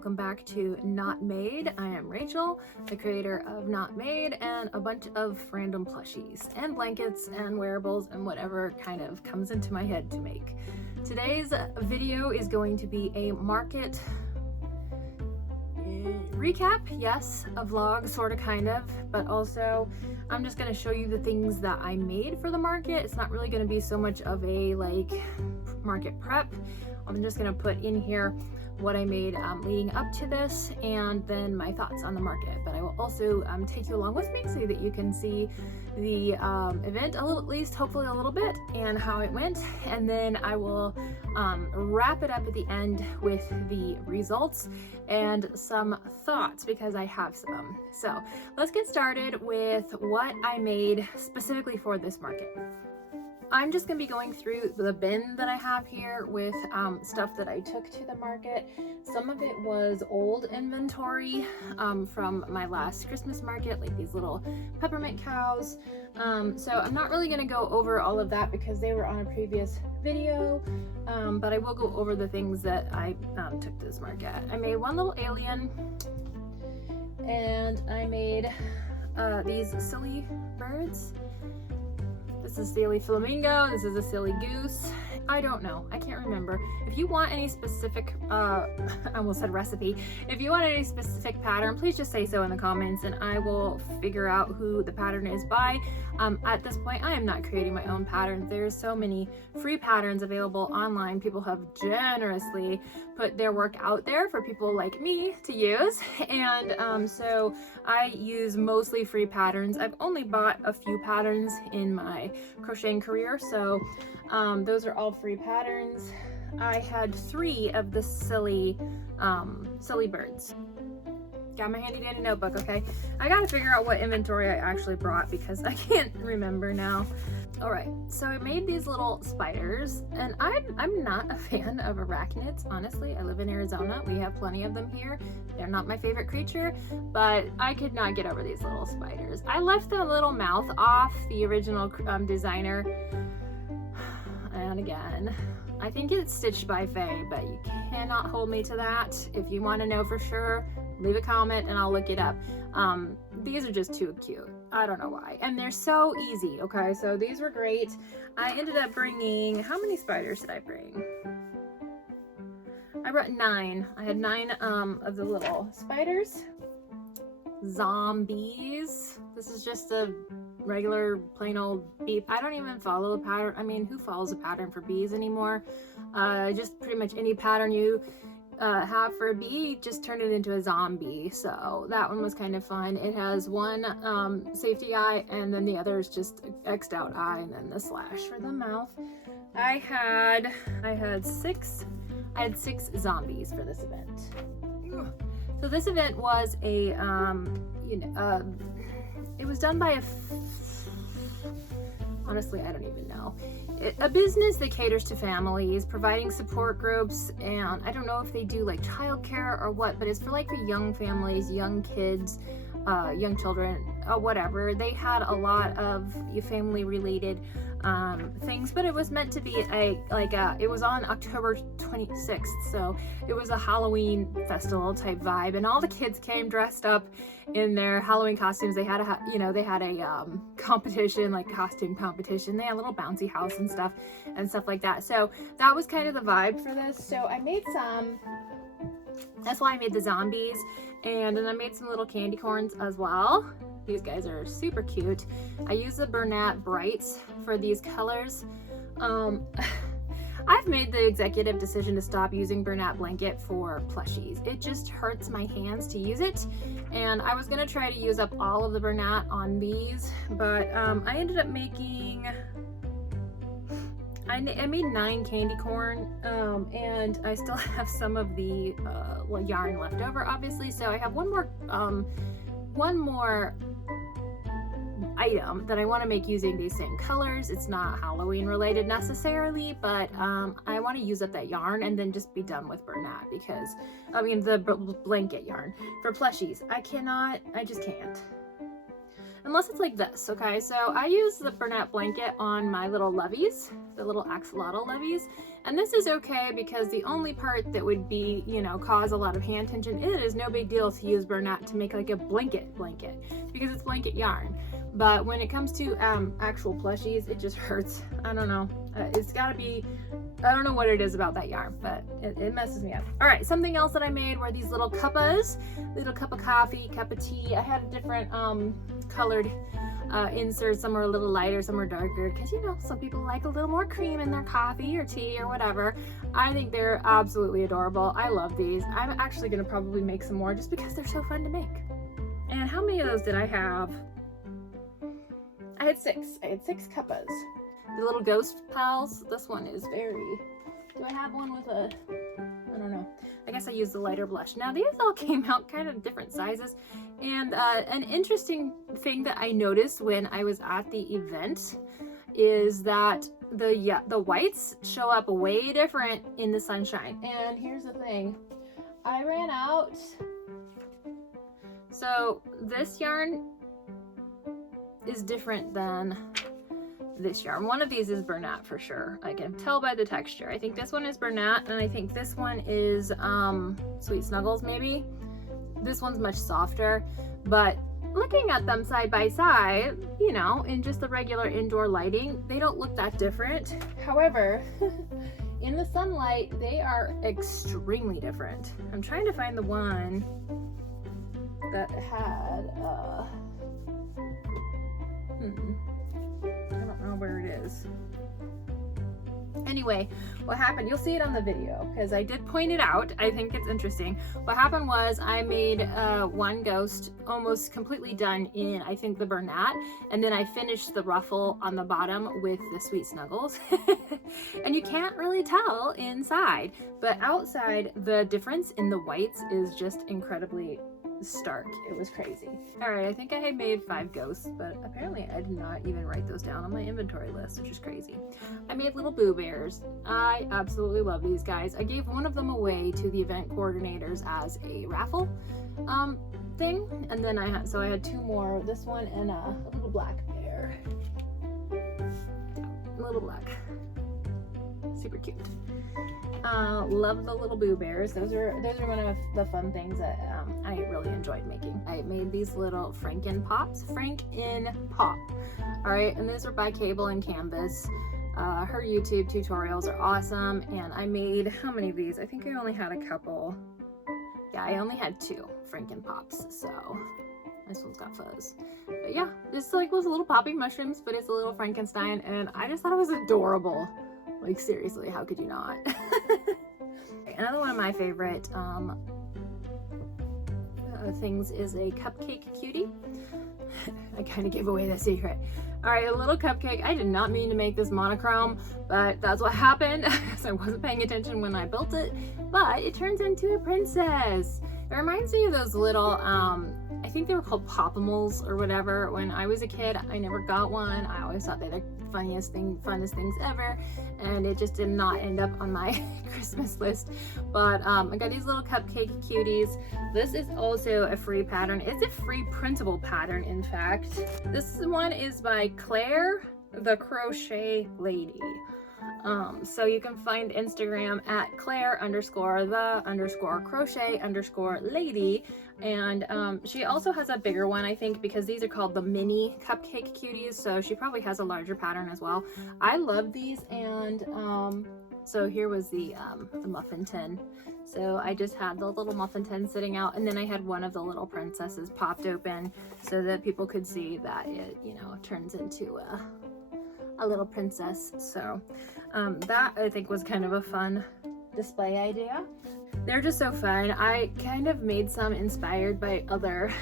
welcome back to Not Made. I am Rachel, the creator of Not Made and a bunch of random plushies and blankets and wearables and whatever kind of comes into my head to make. Today's video is going to be a market recap, yes, a vlog, sort of, kind of, but also I'm just going to show you the things that I made for the market. It's not really going to be so much of a market prep. I'm just going to put in here what I made leading up to this and then my thoughts on the market, but I will also take you along with me so that you can see the event a little, at least hopefully a little bit, and how it went, and then I will wrap it up at the end with the results and some thoughts because I have some. So let's get started with what I made specifically for this market. I'm just gonna be going through the bin that I have here with stuff that I took to the market. Some of it was old inventory from my last Christmas market, like these little peppermint cows. So I'm not really gonna go over all of that because they were on a previous video, but I will go over the things that I took to this market. I made one little alien, and I made these silly birds. This is a silly flamingo, this is a silly goose. I don't know, I can't remember. If you want any specific, I almost said recipe. If you want any specific pattern, please just say so in the comments and I will figure out who the pattern is by. At this point, I am not creating my own patterns. There's so many free patterns available online. People have generously put their work out there for people like me to use. And so I use mostly free patterns. I've only bought a few patterns in my crocheting career, so those are all free patterns. I had 3 of the silly birds. Got my handy dandy notebook, okay? I gotta figure out what inventory I actually brought because I can't remember now. All right, so I made these little spiders, and I'm not a fan of arachnids, honestly. I live in Arizona. We have plenty of them here. They're not my favorite creature, but I could not get over these little spiders. I left the little mouth off, the original designer. And again, I think it's stitched by Faye, but you cannot hold me to that. If you want to know for sure, leave a comment and I'll look it up. These are just too cute. I don't know why. And they're so easy, okay? So these were great. I ended up bringing, how many spiders did I bring? I brought 9. I had 9 of the little spiders. Zombies. This is just a regular plain old bee. I don't even follow a pattern. I mean, who follows a pattern for bees anymore? Just pretty much any pattern you have for a bee, just turn it into a zombie. So that one was kind of fun. It has one safety eye, and then the other is just X'd out eye, and then the slash for the mouth. I had 6 zombies for this event. So this event was a it was done by honestly, I don't even know. A business that caters to families, providing support groups, and I don't know if they do like childcare or what, but it's for like the young families, young kids, young children, whatever. They had a lot of family related things, but it was meant to be it was on October 26th, so it was a Halloween festival type vibe, and all the kids came dressed up in their Halloween costumes. They had a competition, like costume competition. They had a little bouncy house and stuff like that. So that was kind of the vibe for this. So I made some. That's why I made the zombies, and then I made some little candy corns as well. These guys are super cute. I use the Bernat Brights for these colors. I've made the executive decision to stop using Bernat Blanket for plushies. It just hurts my hands to use it, and I was gonna try to use up all of the Bernat on these, but I ended up making, I made 9 candy corn, and I still have some of the yarn left over, obviously. So I have one more item that I want to make using these same colors. It's not Halloween related necessarily, but I want to use up that yarn and then just be done with Bernat, because I mean the blanket yarn for plushies. I just can't. unless it's like this, okay? So I use the Bernat blanket on my little levies, the little axolotl levies, and this is okay because the only part that would be, you know, cause a lot of hand tension, it is no big deal to use Bernat to make like a blanket because it's blanket yarn. But when it comes to actual plushies, it just hurts. I don't know. It's gotta be, I don't know what it is about that yarn, but it messes me up. All right, something else that I made were these little cuppas, little cup of coffee, cup of tea. I had different colored inserts. Some are a little lighter, some are darker, because you know, some people like a little more cream in their coffee or tea or whatever. I think they're absolutely adorable. I love these. I'm actually gonna probably make some more just because they're so fun to make. And how many of those did I have? I had 6. I had 6 cuppas. The little ghost pals. This one is very... Do I have one with a... I don't know. I guess I used the lighter blush. Now these all came out kind of different sizes. And an interesting thing that I noticed when I was at the event is that the whites show up way different in the sunshine. And here's the thing. I ran out. So this yarn is different than this yarn. One of these is Bernat for sure. I can tell by the texture. I think this one is Bernat, and I think this one is Sweet Snuggles maybe. This one's much softer, but looking at them side by side, you know, in just the regular indoor lighting, they don't look that different. However, in the sunlight, they are extremely different. I'm trying to find the one that had I don't know where it is. Anyway, what happened, you'll see it on the video because I did point it out. I think it's interesting. What happened was I made one ghost almost completely done in, I think, the Bernat, and then I finished the ruffle on the bottom with the Sweet Snuggles. And you can't really tell inside, but outside the difference in the whites is just incredibly stark. It was crazy. All right, I think I had made 5 ghosts, but apparently I did not even write those down on my inventory list, which is crazy. I made little Boo Bears. I absolutely love these guys. I gave one of them away to the event coordinators as a raffle thing, and then I had 2 more, this one and a little black bear. Little black. Super cute. Love the little Boo Bears. Those are one of the fun things that I really enjoyed making. I made these little Franken Pops. Franken Pop. All right, and these are by Cable and Canvas. Her YouTube tutorials are awesome, and I made, how many of these? I think I only had a couple. Yeah, I only had 2 Franken Pops, so this one's got fuzz. But yeah, this like was little popping mushrooms, but it's a little Frankenstein, and I just thought it was adorable. Like seriously, how could you not? Another one of my favorite things is a cupcake cutie. I kind of gave away the secret. All right, a little cupcake. I did not mean to make this monochrome, but that's what happened. So I wasn't paying attention when I built it, but it turns into a princess. It reminds me of those little, I think they were called Popimals or whatever. When I was a kid, I never got one. I always thought they were the funnest things ever, and it just did not end up on my Christmas list. But I got these little cupcake cuties. This is also a free pattern. It's a free printable pattern, in fact. This one is by Claire the Crochet Lady. So you can find Instagram at Claire_the_crochet_lady, and she also has a bigger one, I think, because these are called the mini cupcake cuties, so she probably has a larger pattern as well. I love these, and so here was the muffin tin. So I just had the little muffin tin sitting out, and then I had one of the little princesses popped open so that people could see that it, you know, turns into a little princess. So that I think was kind of a fun display idea. They're just so fun. I kind of made some inspired by other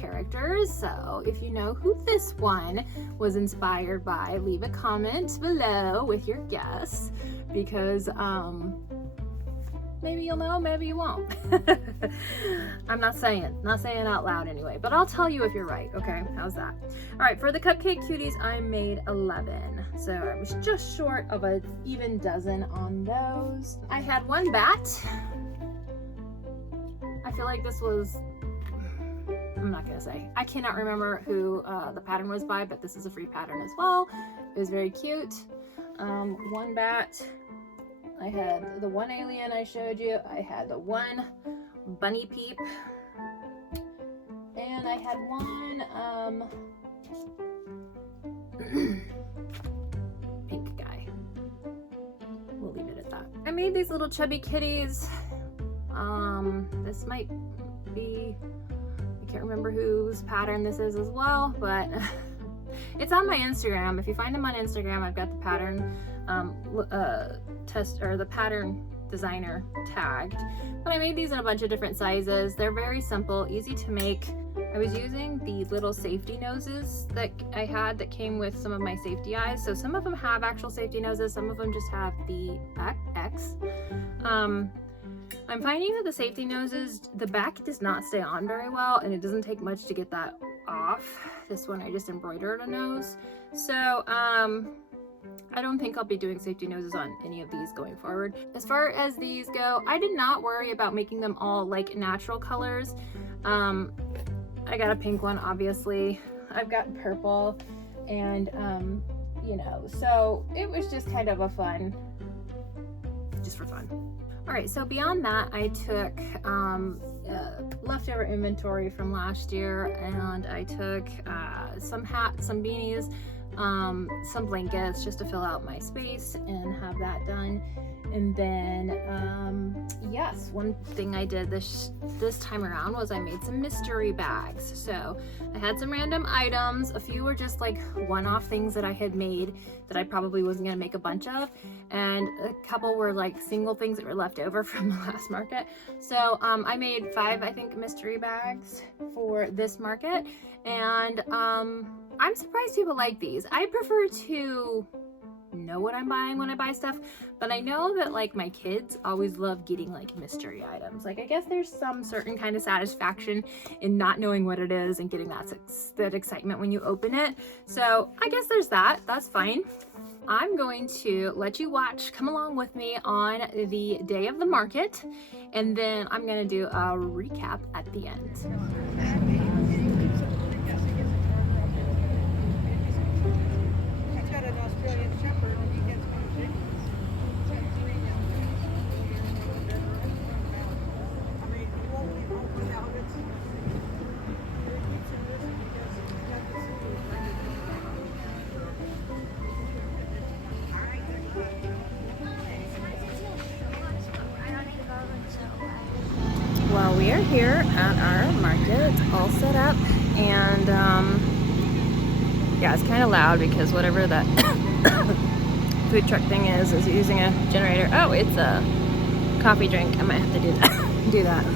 characters, so if you know who this one was inspired by, leave a comment below with your guess, because maybe you'll know, maybe you won't. I'm not saying out loud anyway, but I'll tell you if you're right, okay? How's that? All right, for the cupcake cuties, I made 11. So I was just short of an even dozen on those. I had one bat. I feel like this was, I'm not gonna say. I cannot remember who the pattern was by, but this is a free pattern as well. It was very cute. One bat. I had the one alien I showed you. I had the one bunny peep. And I had one pink guy. We'll leave it at that. I made these little chubby kitties. This might be, I can't remember whose pattern this is as well, but it's on my Instagram. If you find them on Instagram, I've got the pattern test or the pattern designer tagged. But I made these in a bunch of different sizes. They're very simple, easy to make. I was using the little safety noses that I had that came with some of my safety eyes. So some of them have actual safety noses, some of them just have the X. I'm finding that the safety noses, the back does not stay on very well, and it doesn't take much to get that off. This one I just embroidered a nose. So I don't think I'll be doing safety noses on any of these going forward. As far as these go, I did not worry about making them all like natural colors. I got a pink one, obviously. I've got purple, and you know, so it was just kind of a fun, just for fun. All right, so beyond that, I took leftover inventory from last year, and I took some hats, some beanies, some blankets just to fill out my space and have that done. And then yes, one thing I did this time around was I made some mystery bags. So I had some random items. A few were just like one-off things that I had made that I probably wasn't gonna make a bunch of, and a couple were like single things that were left over from the last market. So I made 5, I think, mystery bags for this market, and I'm surprised people like these. I prefer to know what I'm buying when I buy stuff, but I know that like my kids always love getting like mystery items. Like, I guess there's some certain kind of satisfaction in not knowing what it is and getting that excitement when you open it. So I guess there's that. That's fine. I'm going to let you come along with me on the day of the market, and then I'm going to do a recap at the end. Well, we are here at our market, all set up, and yeah, it's kind of loud because whatever that food truck thing is using a generator. Oh, it's a coffee drink. I might have to do that.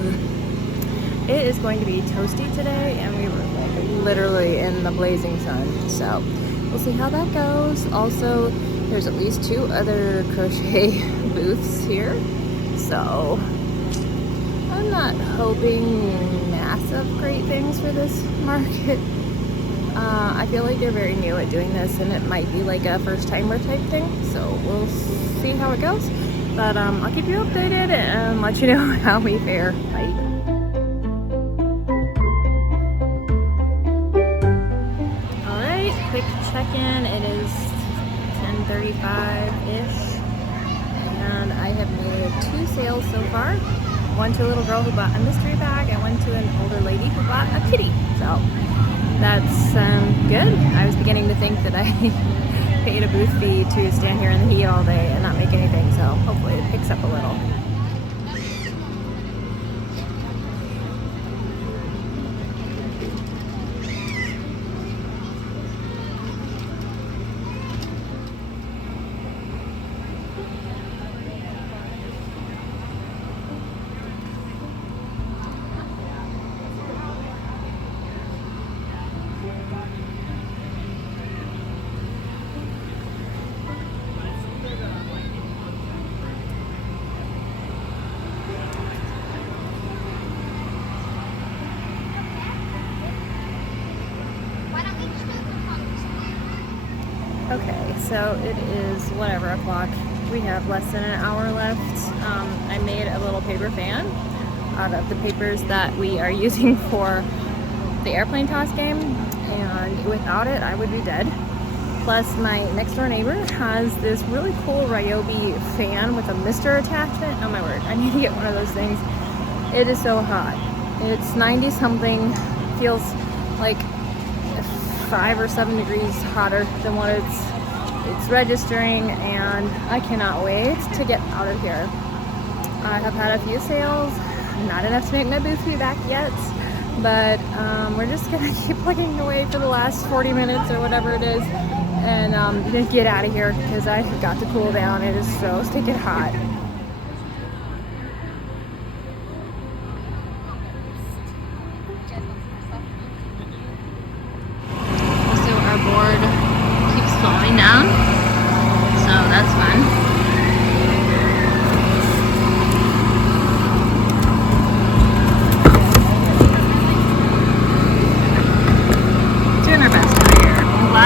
It is going to be toasty today, and we were like literally in the blazing sun, so we'll see how that goes. Also, there's at least 2 other crochet booths here, so I'm not hoping massive great things for this market. I feel like they're very new at doing this, and it might be like a first timer type thing, so we'll see how it goes. But I'll keep you updated and let you know how we fare. Bye. Alright, quick check-in. It is 10:35-ish, and I have made 2 sales so far. One to a little girl who bought a mystery bag, and one to an older lady who bought a kitty. So that's good. I was beginning to think that I paid a booth fee to stand here in the heat all day and not make anything, so hopefully it picks up a little. Okay, so it is whatever o'clock. We have less than an hour left. I made a little paper fan out of the papers that we are using for the airplane toss game, and without it, I would be dead. Plus, my next door neighbor has this really cool Ryobi fan with a mister attachment. Oh my word, I need to get one of those things. It is so hot. It's 90 something, feels like 5 or 7 degrees hotter than what it's registering, and I cannot wait to get out of here. I have had a few sales, not enough to make my booth fee back yet, but we're just gonna keep plugging away for the last 40 minutes or whatever it is, and just get out of here because I have got to cool down. It is so stinking hot. So our board keeps falling down, so that's fun.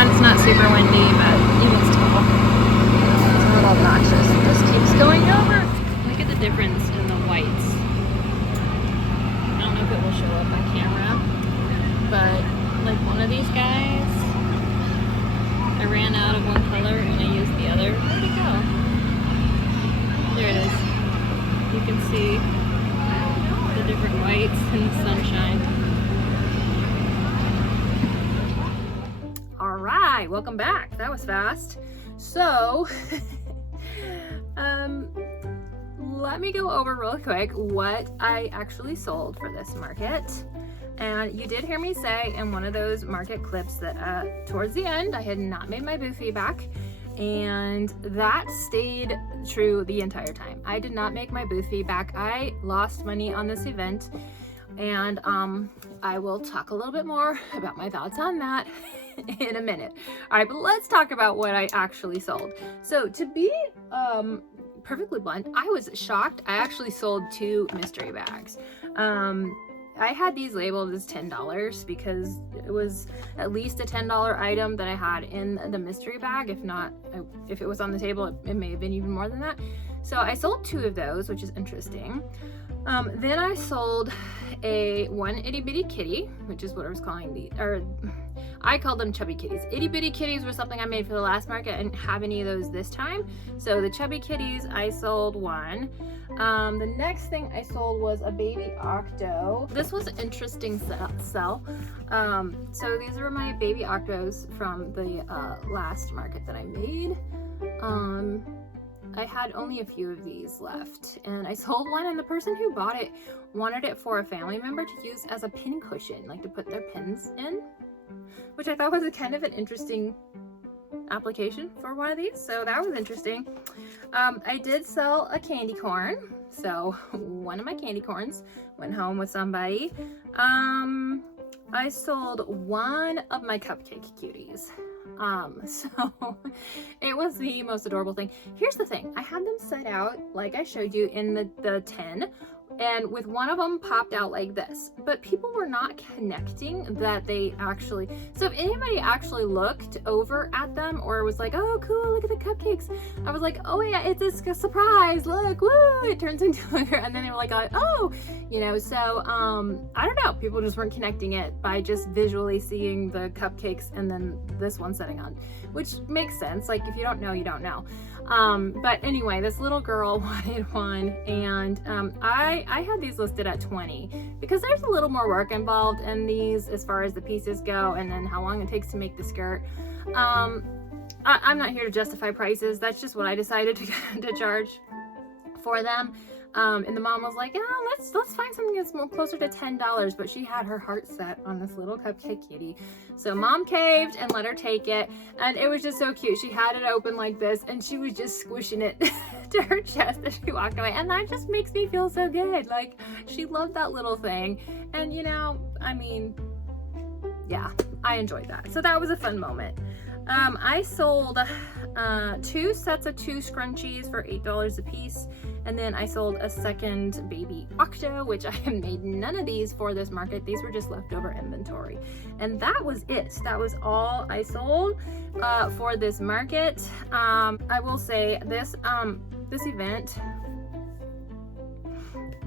It's not super windy, but even still, it's a little obnoxious. It just keeps going over. Look at the difference in the whites. I don't know if it will show up on camera, but like one of these guys, I ran out of one color and I used the other. Where'd it go? There it is. You can see the different whites in the sunshine. Alright, welcome back. That was fast. So, let me go over real quick what I actually sold for this market. And you did hear me say in one of those market clips that towards the end, I had not made my booth fee back. And that stayed true the entire time. I did not make my booth fee back. I lost money on this event. And I will talk a little bit more about my thoughts on that in a minute. All right, but let's talk about what I actually sold. So to be perfectly blunt, I was shocked. I actually sold 2 mystery bags. I had these labeled as $10 because it was at least a $10 item that I had in the mystery bag. If not, if it was on the table, it may have been even more than that. So I sold 2 of those, which is interesting. Then I sold one itty bitty kitty, which is what I was calling I called them chubby kitties. Itty bitty kitties were something I made for the last market. I didn't have any of those this time. So the chubby kitties, I sold 1. The next thing I sold was a baby octo. This was an interesting sell. So these were my baby octos from the last market that I made. I had only a few of these left, and I sold 1, and the person who bought it wanted it for a family member to use as a pin cushion, like to put their pins in, which I thought was a kind of an interesting application for one of these, so that was interesting. I did sell a candy corn, so one of my candy corns went home with somebody. I sold 1 of my cupcake cuties. So it was the most adorable thing. Here's the thing, I had them set out like I showed you in the 10, and with one of them popped out like this, but people were not connecting that they actually, so if anybody actually looked over at them or was like, oh cool, look at the cupcakes, I was like, oh yeah, it's a surprise, look, woo, it turns into and then they were like, oh, you know, so I don't know, people just weren't connecting it by just visually seeing the cupcakes and then this one setting on, which makes sense. Like if you don't know, you don't know. But anyway, this little girl wanted one, and I had these listed at 20 because there's a little more work involved in these as far as the pieces go and then how long it takes to make the skirt. I'm not here to justify prices. That's just what I decided to charge for them. And the mom was like, oh, let's find something that's more closer to $10, but she had her heart set on this little cupcake kitty. So mom caved and let her take it, and it was just so cute. She had it open like this, and she was just squishing it to her chest as she walked away, and that just makes me feel so good. Like, she loved that little thing, and you know, I mean, yeah, I enjoyed that. So that was a fun moment. I sold 2 sets of 2 scrunchies for $8 a piece, and then I sold a second baby octo, which I have made none of these for this market. These were just leftover inventory, and that was it. That was all I sold for this market. I will say this event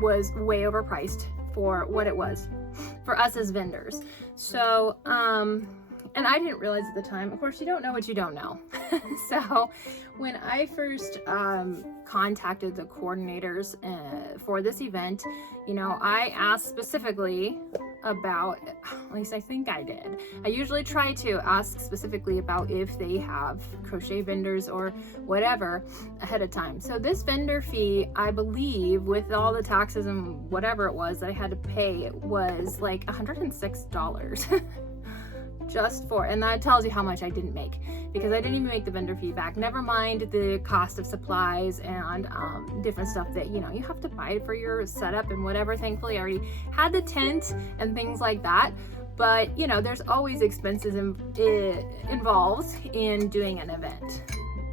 was way overpriced for what it was. for us as vendors. So, and I didn't realize at the time, of course, you don't know what you don't know. So when I first contacted the coordinators for this event, you know, I asked specifically about, at least I think I did. I usually try to ask specifically about if they have crochet vendors or whatever ahead of time. So this vendor fee, I believe, with all the taxes and whatever it was that I had to pay, it was like $106. Just for, and that tells you how much I didn't make, because I didn't even make the vendor fee back, never mind the cost of supplies and different stuff that, you know, you have to buy for your setup and whatever. Thankfully I already had the tent and things like that, but you know, there's always expenses involved in doing an event.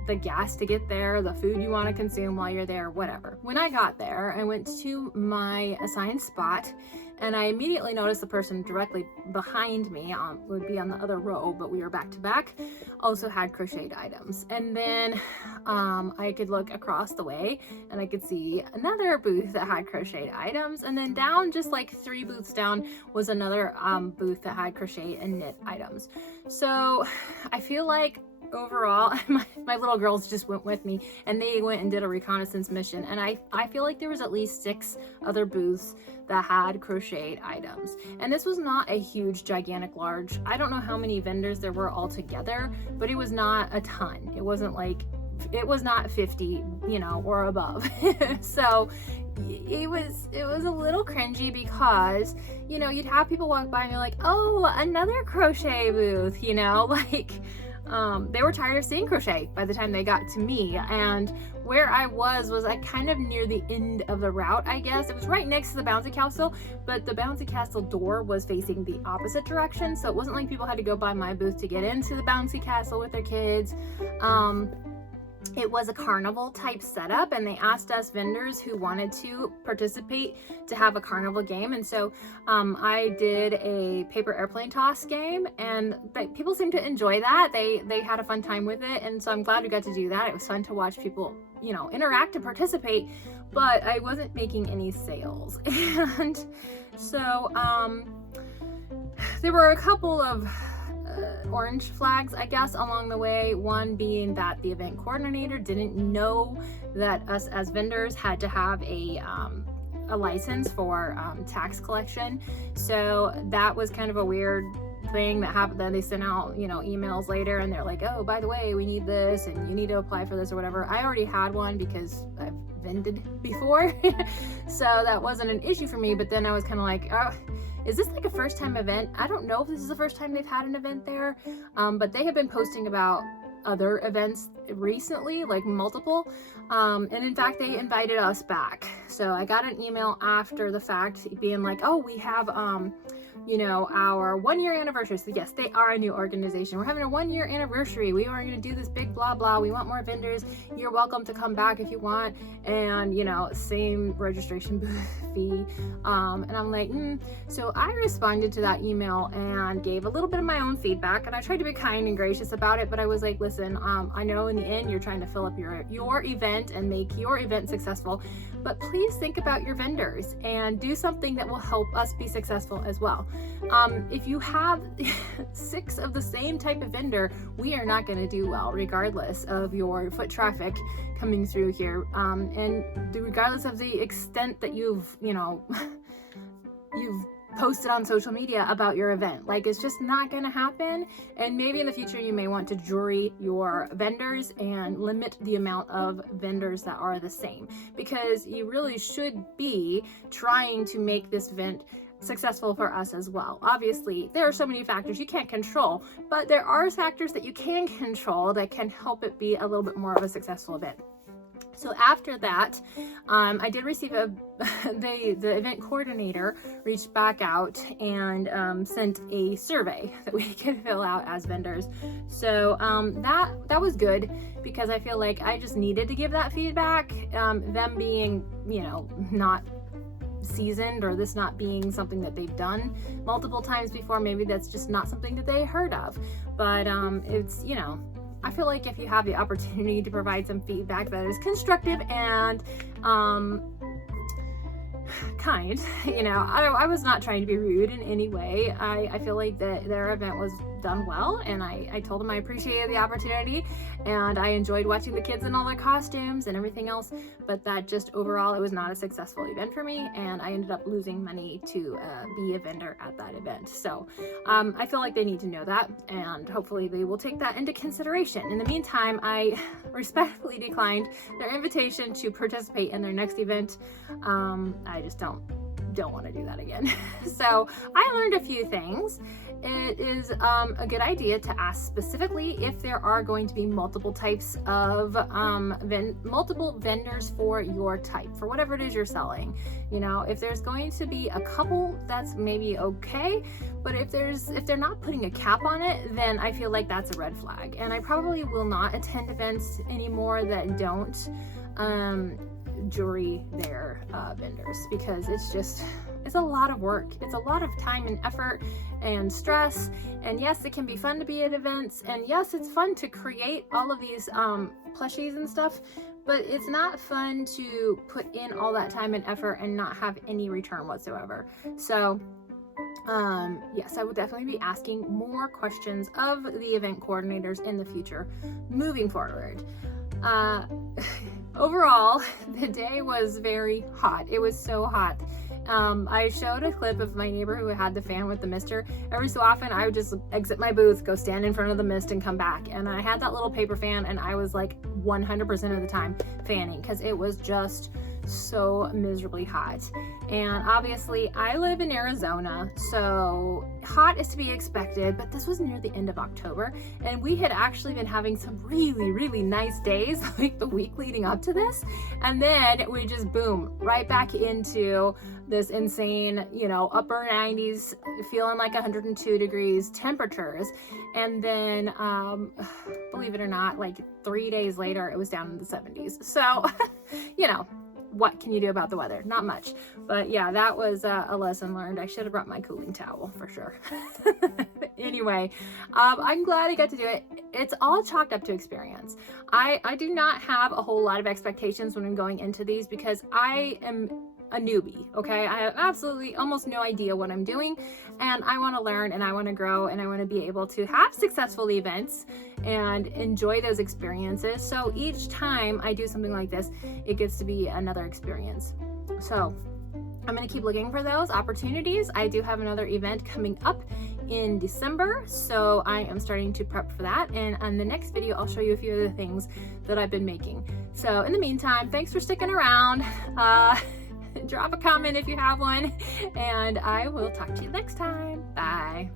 The gas to get there, the food you want to consume while you're there, whatever. When I got there, I went to my assigned spot, and I immediately noticed the person directly behind me, would be on the other row, but we were back to back, also had crocheted items. And then I could look across the way and I could see another booth that had crocheted items. And then down, just like 3 booths down, was another booth that had crochet and knit items. So I feel like overall, my little girls just went with me and they went and did a reconnaissance mission, and I feel like there was at least 6 other booths that had crocheted items. And this was not a huge, gigantic, large, I don't know how many vendors there were all together, but it was not a ton. It wasn't like, it was not 50, you know, or above. So it was a little cringy because, you know, you'd have people walk by and you're like, oh, another crochet booth, you know, like they were tired of seeing crochet by the time they got to me. And where I was like kind of near the end of the route, I guess. It was right next to the bouncy castle, but the bouncy castle door was facing the opposite direction, so it wasn't like people had to go by my booth to get into the bouncy castle with their kids. It was a carnival type setup, and they asked us vendors who wanted to participate to have a carnival game. And so I did a paper airplane toss game, and people seemed to enjoy that. They had a fun time with it, and so I'm glad we got to do that. It was fun to watch people, you know, interact and participate, but I wasn't making any sales. And so there were a couple of orange flags, I guess, along the way. One being that the event coordinator didn't know that us as vendors had to have a license for tax collection. So that was kind of a weird thing that happened. Then they sent out, you know, emails later, and they're like, oh, by the way, we need this and you need to apply for this or whatever. I already had one because I've vended before. So that wasn't an issue for me. But then I was kind of like, oh, is this like a first time event? I don't know if this is the first time they've had an event there, but they have been posting about other events recently, like multiple, and in fact they invited us back. So I got an email after the fact being like, oh, we have you know, our 1-year anniversary. So yes, they are a new organization. We're having a 1-year anniversary. We are going to do this big blah blah. We want more vendors. You're welcome to come back if you want. And you know, same registration booth fee. And I'm like, So I responded to that email and gave a little bit of my own feedback. And I tried to be kind and gracious about it. But I was like, listen, I know in the end you're trying to fill up your event and make your event successful. But please think about your vendors and do something that will help us be successful as well. If you have 6 of the same type of vendor, we are not going to do well, regardless of your foot traffic coming through here, and regardless of the extent that you've posted on social media about your event. Like, it's just not going to happen. And maybe in the future you may want to jury your vendors and limit the amount of vendors that are the same, because you really should be trying to make this event successful for us as well. Obviously, there are so many factors you can't control, but there are factors that you can control that can help it be a little bit more of a successful event. So after that, I did receive the event coordinator reached back out and sent a survey that we could fill out as vendors. So that was good, because I feel like I just needed to give that feedback. Them being, you know, not seasoned, or this not being something that they've done multiple times before, maybe that's just not something that they heard of. But it's, you know, I feel like if you have the opportunity to provide some feedback that is constructive and kind. You know, I was not trying to be rude in any way. I feel like that their event was done well, and I told them I appreciated the opportunity, and I enjoyed watching the kids in all their costumes and everything else, but that just overall it was not a successful event for me, and I ended up losing money to be a vendor at that event. So I feel like they need to know that, and hopefully they will take that into consideration. In the meantime, I respectfully declined their invitation to participate in their next event. I just don't want to do that again. So I learned a few things. It is a good idea to ask specifically if there are going to be multiple types of multiple vendors for your type, for whatever it is you're selling. You know, if there's going to be a couple, that's maybe okay, but if they're not putting a cap on it, then I feel like that's a red flag. And I probably will not attend events anymore that don't jury their vendors, because it's a lot of work. It's a lot of time and effort and stress. And yes, it can be fun to be at events, and yes, it's fun to create all of these plushies and stuff, but it's not fun to put in all that time and effort and not have any return whatsoever. So yes, I will definitely be asking more questions of the event coordinators in the future moving forward. Overall, the day was very hot. It was so hot. I showed a clip of my neighbor who had the fan with the mister. Every so often I would just exit my booth, go stand in front of the mist and come back. And I had that little paper fan, and I was like 100% of the time fanning because it was just so miserably hot. And obviously I live in Arizona, so hot is to be expected, but this was near the end of October, and we had actually been having some really nice days like the week leading up to this, and then we just boom right back into this insane, you know, upper 90s, feeling like 102 degrees temperatures. And then believe it or not, like 3 days later it was down in the 70s. So you know, what can you do about the weather? Not much. But yeah, that was a lesson learned. I should have brought my cooling towel for sure. Anyway, I'm glad I got to do it. It's all chalked up to experience. I do not have a whole lot of expectations when I'm going into these, because I am a newbie, okay? I have absolutely almost no idea what I'm doing, and I want to learn, and I want to grow, and I want to be able to have successful events and enjoy those experiences. So each time I do something like this, it gets to be another experience. So I'm going to keep looking for those opportunities. I do have another event coming up in December, so I am starting to prep for that, and on the next video I'll show you a few of the things that I've been making. So in the meantime, thanks for sticking around. Drop a comment if you have one, and I will talk to you next time. Bye.